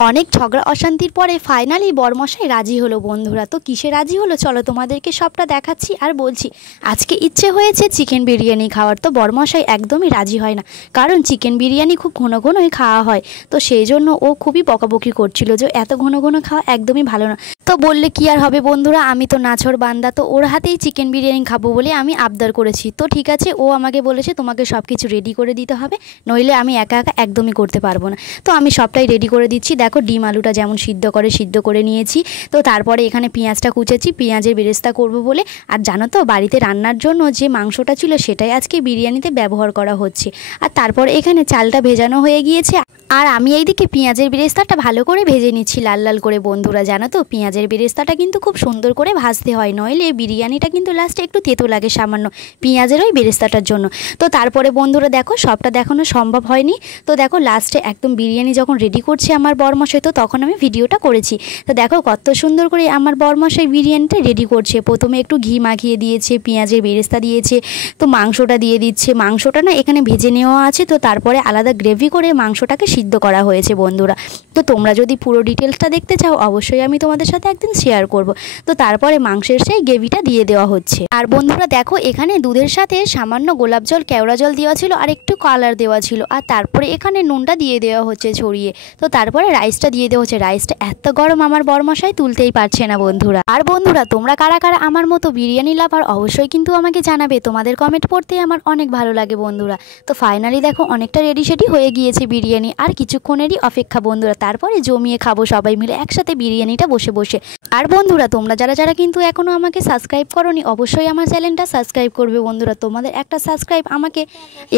অনেক ঝগড়া অশান্তির পরে ফাইনালি বরমশাই রাজি হলো বন্ধুরা। তো কিসে রাজি হলো চলো তোমাদেরকে সবটা দেখাচ্ছি আর বলছি। আজকে ইচ্ছে হয়েছে চিকেন বিরিয়ানি খাওয়ার, তো বরমশাই একদমই রাজি হয় না, কারণ চিকেন বিরিয়ানি খুব ঘন ঘনই খাওয়া হয়। তো সেই জন্য ও খুবই বকাবকি করছিল যে এত ঘন ঘন খাওয়া একদমই ভালো না। তো বললে কি আর হবে বন্ধুরা, আমি তো নাছোড় বান্দা, তো ওর হাতেই চিকেন বিরিয়ানি খাবো বলে আমি আবদার করেছি। তো ঠিক আছে, ও আমাকে বলেছে তোমাকে সব কিছু রেডি করে দিতে হবে, নইলে আমি একা একা একদমই করতে পারবো না। তো আমি সবটাই রেডি করে দিচ্ছি। দেখো ডিম আলুটা যেমন সিদ্ধ করে নিয়েছি। তো তারপরে এখানে পেঁয়াজটা কুচেছি, পেঁয়াজের বেরেস্তা করব বলে। আর জানো তো বাড়িতে রান্নার জন্য যে মাংসটা ছিল সেটাই আজকে বিরিয়ানিতে ব্যবহার করা হচ্ছে। আর তারপরে এখানে চালটা ভেজানো হয়ে গিয়েছে, আর আমি এইদিকে পেঁয়াজের বেরেস্তাটা ভালো করে ভেজে নিচ্ছি লাল লাল করে। বন্ধুরা জানো তো পেঁয়াজের বেরেস্তাটা কিন্তু খুব সুন্দর করে ভাজতে হয়, নইলে বিরিয়ানিটা কিন্তু লাস্টে একটু তেতো লাগে সামান্য পেঁয়াজের ওই বেরেস্তাটার জন্য। তো তারপরে বন্ধুরা দেখো সবটা দেখানো সম্ভব হয়নি। তো দেখো লাস্টে একদম বিরিয়ানি যখন রেডি করছে আমার বরমশাই, তো তখন আমি ভিডিওটা করেছি। তো দেখো কত সুন্দর করে আমার বরমশাই বিরিয়ানিটা রেডি করছে। প্রথমে একটু ঘি মাখিয়ে দিয়েছে, পেঁয়াজের বেরেস্তা দিয়েছে, তো মাংসটা দিয়ে দিচ্ছে। মাংসটা না এখানে ভেজে নেওয়া আছে, তো তারপরে আলাদা গ্রেভি করে মাংসটাকে সিদ্ধ করা হয়েছে বন্ধুরা। তো তোমরা যদি পুরো ডিটেলসটা দেখতে চাও অবশ্যই আমি তোমাদের সাথে একদিন শেয়ার করব। তো তারপরে মাংসের সেই গ্রেভিটা দিয়ে দেওয়া হচ্ছে। আর বন্ধুরা দেখো এখানে দুধের সাথে সামান্য গোলাপ জল কেওড়া জল দেওয়া ছিল, আর একটু কালার দেওয়া ছিল। আর তারপরে এখানে নুনটা দিয়ে দেওয়া হচ্ছে ছড়িয়ে। তো তারপরে রাইসটা দিয়ে দেওয়া হচ্ছে। রাইসটা এত গরম আমার বরমশাই তুলতেই পারছে না বন্ধুরা। আর বন্ধুরা তোমরা কারা কারা আমার মতো বিরিয়ানি লাভার অবশ্যই কিন্তু আমাকে জানাবে, তোমাদের কমেন্ট পড়তে আমার অনেক ভালো লাগে বন্ধুরা। তো ফাইনালি দেখো অনেকটা রেডি সেডি হয়ে গিয়েছে বিরিয়ানি, আর কিছুক্ষণেরই অপেক্ষা বন্ধুরা, তারপরে জমিয়ে খাবো সবাই মিলে একসাথে বিরিয়ানিটা বসে বসে। আর বন্ধুরা তোমরা যারা যারা কিন্তু এখনও আমাকে সাবস্ক্রাইব করোনি অবশ্যই আমার চ্যানেলটা সাবস্ক্রাইব করবে বন্ধুরা। তোমাদের একটা সাবস্ক্রাইব আমাকে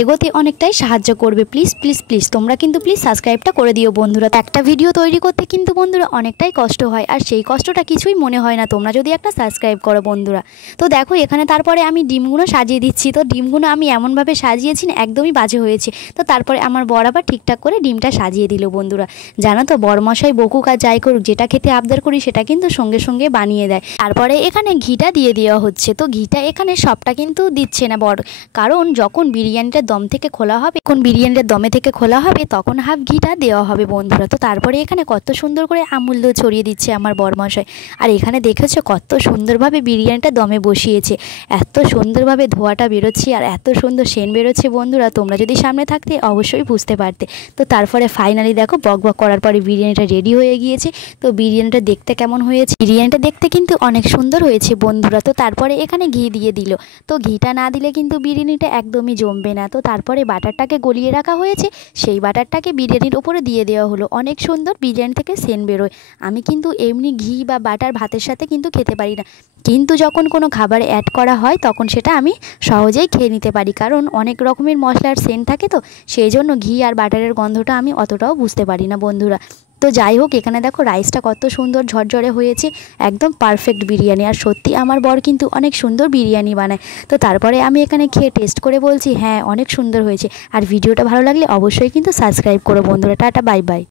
এগোতে অনেকটাই সাহায্য করবে। প্লিজ প্লিজ প্লিজ তোমরা কিন্তু প্লিজ সাবস্ক্রাইবটা করে দিও বন্ধুরা। একটা ভিডিও তৈরি করতে কিন্তু বন্ধুরা অনেকটাই কষ্ট হয়, আর সেই কষ্টটা কিছুই মনে হয় না তোমরা যদি একটা সাবস্ক্রাইব করো বন্ধুরা। তো দেখো এখানে তারপরে আমি ডিমগুলো সাজিয়ে দিচ্ছি। তো ডিমগুলো আমি এমনভাবে সাজিয়েছি না একদমই বাজে হয়েছে। তো তারপরে আমার বর আবার ঠিকঠাক করে ডিমটা সাজিয়ে দিল বন্ধুরা। জানো তো বরমশাই বকুক আর যাই করুক, যেটা খেতে আবদার করি সেটা কিন্তু সঙ্গে সঙ্গে বানিয়ে দেয়। তারপরে এখানে ঘিটা দিয়ে দেওয়া হচ্ছে। তো ঘিটা এখানে সবটা কিন্তু দিচ্ছে না বর, কারণ যখন বিরিয়ানিটা দম থেকে খোলা হবে, যখন বিরিয়ানিটা দমে থেকে খোলা হবে তখন হাফ ঘিটা দেওয়া হবে বন্ধুরা। তো তারপরে এখানে কত সুন্দর করে আমুল দুধ ছড়িয়ে দিচ্ছে আমার বরমশাই। আর এখানে দেখেছো কত সুন্দরভাবে বিরিয়ানিটা দমে বসিয়েছে, এত সুন্দরভাবে ধোঁয়াটা বেরোচ্ছে আর এত সুন্দর সেন্ট বেরোচ্ছে বন্ধুরা। তোমরা যদি সামনে থাকতে অবশ্যই বুঝতে পারতে। তো তারপরে ফাইনালি দেখো বক বক করার পরে বিরিয়ানিটা রেডি হয়ে গিয়েছে। তো বিরিয়ানিটা দেখতে কেমন হয়েছে, বিরিয়ানিটা দেখতে কিন্তু অনেক সুন্দর হয়েছে বন্ধুরা। তো তারপরে এখানে ঘি দিয়ে দিল। তো ঘিটা না দিলে কিন্তু বিরিয়ানিটা একদমই জমবে না। তো তারপরে বাটারটাকে গলিয়ে রাখা হয়েছে, সেই বাটারটাকে বিরিয়ানির উপরে দিয়ে দেওয়া হলো। অনেক সুন্দর বিরিয়ানি থেকে সেন্ট বেরোয়। আমি কিন্তু এমনি ঘি বা বাটার ভাতের সাথে কিন্তু খেতে পারি না, কিন্তু যখন কোনো খাবার অ্যাড করা হয় তখন সেটা আমি সহজেই খেয়ে নিতে পারি, কারণ অনেক রকমের মশলার সেন্ট থাকে, তো সেই জন্য ঘি আর বাটারের গন্ধটা আমি অতটাও বুঝতে পারি না বন্ধুরা। তো যাই হোক এখানে দেখো রাইসটা কত সুন্দর ঝরঝরে হয়েছে, একদম পারফেক্ট বিরিয়ানি। আর সত্যি আমার বর কিন্তু অনেক সুন্দর বিরিয়ানি বানায়। তো তারপরে আমি এখানে খেয়ে টেস্ট করে বলছি হ্যাঁ অনেক সুন্দর হয়েছে। আর ভিডিওটা ভালো লাগলে অবশ্যই কিন্তু সাবস্ক্রাইব করো বন্ধুরা। Tata bye bye.